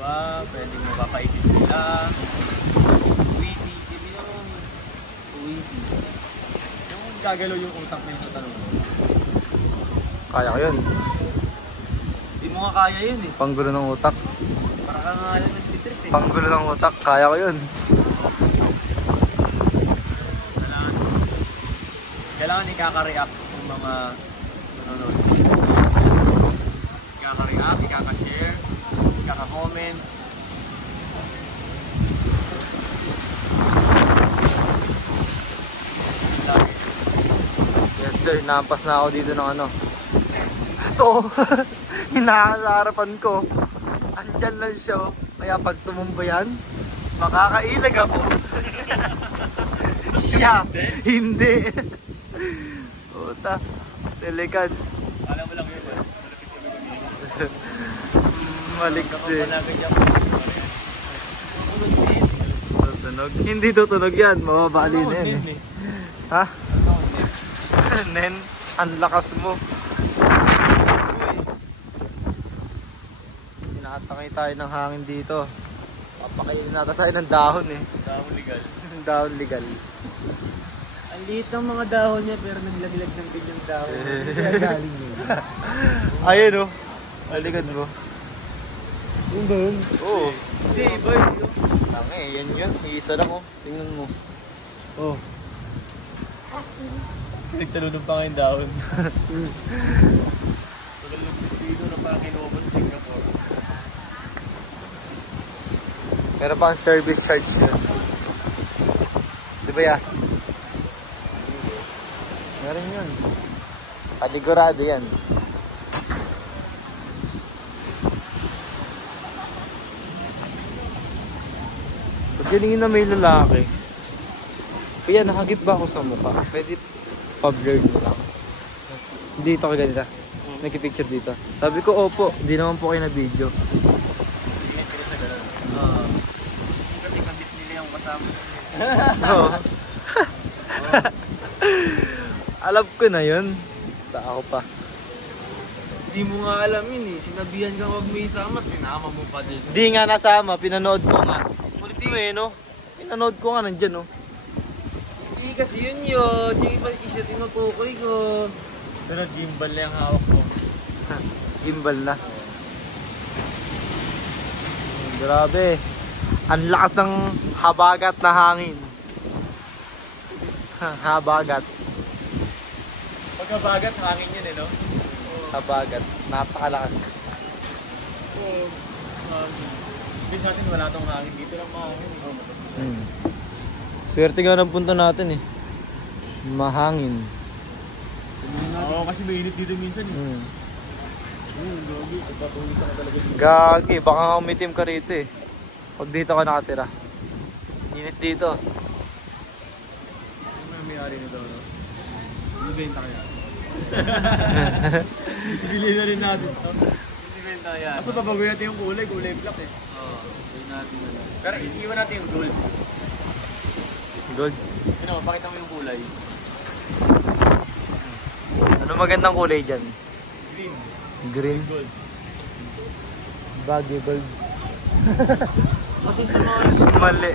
Diba? Pwede mo papaisip sila. Witty. Hindi naman witty. Yung gagalaw yung utak mo yung tatanong mo. Kaya ko yun. Hindi mo nga kaya yun eh. Panggulo ng utak. Para ka nga alam ng trip eh. Panggulo ng utak, kaya ko yun. Kailangan ikaka-react yung mga nanonood. Ikaka-react, ikaka-share, ikaka-comment. Yes sir, naampas na ako dito ng ano. Ito, hinaharapan ko. Andyan lang siya oh. Kaya pag tumumba yan, makakailag ako. Siya, hindi. Puta, telecads. Alam mo lang yun eh. Maliksi. Malapit yan. Tutunog? Hindi tutunog yan, mababali na yan eh. Ha? Nen, ang lakas mo. Tinatakay tayo ng hangin dito. Papakainin natin tayo ng dahon eh. Dahon legal. Dahon legal. Ang liit ng mga dahon niya pero naglaglag ng din yung dahon. Kaya galing yun. Ayun oh. Aligad mo. Yung dahon? Oo. Hindi, iba yun. Tanga eh, yan yun. Iisa lang oh. Tingnan mo. Oh. Nagtalunod pa nga yung dahon. Tagalog dito na parang kinubon Singapore. Pero pa ang service charge yun. Di ba ya? Meron yun. Paligurado yan. Pagkalingin na may lalaki. Kaya nakagip ba ako sa mukha? Pwede pa-blurred mo lang. Dito ka ganito. Nagkipicture dito. Sabi ko, opo. Hindi naman po kayo na video. Ingat ka sa gano'n. Kasi kabit nila yung kasama. Oo. Alam ko na yun. Ako pa. Hindi mo nga alam yun eh. Sinabihan ka wag mo isama, sinama mo pa din. Hindi nga nasama. Pinanood ko nga. Kulit mo eh, no? Pinanood ko nga nandyan, no? Hindi kasi yun yun. Yung iba isa tinutukoy ko. Pero gimbal na yung hawak ko. Gimbal na. Grabe. Ang lakas ng habagat na hangin. Habagat. Pagkabagat, hangin yun eh, no? Habagat. Napakalakas. Oo. Bis natin wala tong hangin. Dito lang mahangin. Swerte nga ng punta natin eh. Mahangin. Oo, kasi mainit dito minsan eh. Gagi. Pagpatuloy ka na talaga dito. Gagi. Baka nga umitim ka rito eh. Pag dito ka nakatira. Init dito. Ano may-ari nito, no? Ibibenta kaya. Bili na rin natin. Ibibenta kaya. Kaso babagoy natin yung kulay black eh. Oo, bili natin na lang. Pero iiwan natin yung gold. Gold. Ano, pakita mo yung kulay. Ano magandang kulay dyan? Green. Green. Gold. Bagyo gold. Kasi sa mga Mali.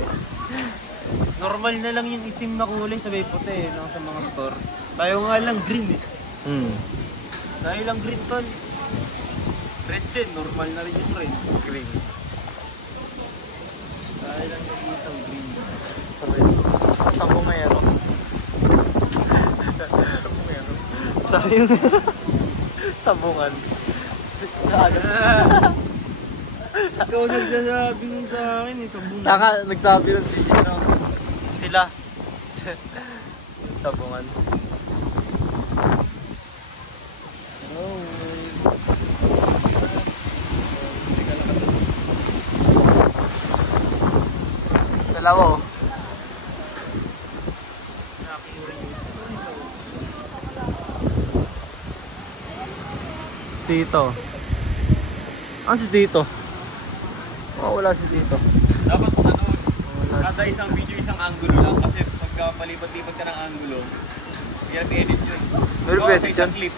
normal na lang yung itim na kulay sa puti eh, no, sa mga store. Tayo nga lang green eh. Tayo lang green tol. Red din, normal na rin yung red. Green. Tayo lang yung isang green. Sa bungero. Sa bumero. Sa yung sabungan. Sa ano? Ikaw nagsasabi nun sa akin eh, sa bunga. Taka, nagsabi nun si sila. Sabungan. Oh, Dalawa oh. Tito. Ano si Tito? Oh, wala si Tito. dapat ano, Wala kada isang video isang angulo lang kasi pagka palipat-lipat ka ng angulo, hirap i-edit yun. Meron Gawa edit ka isang yan? clip.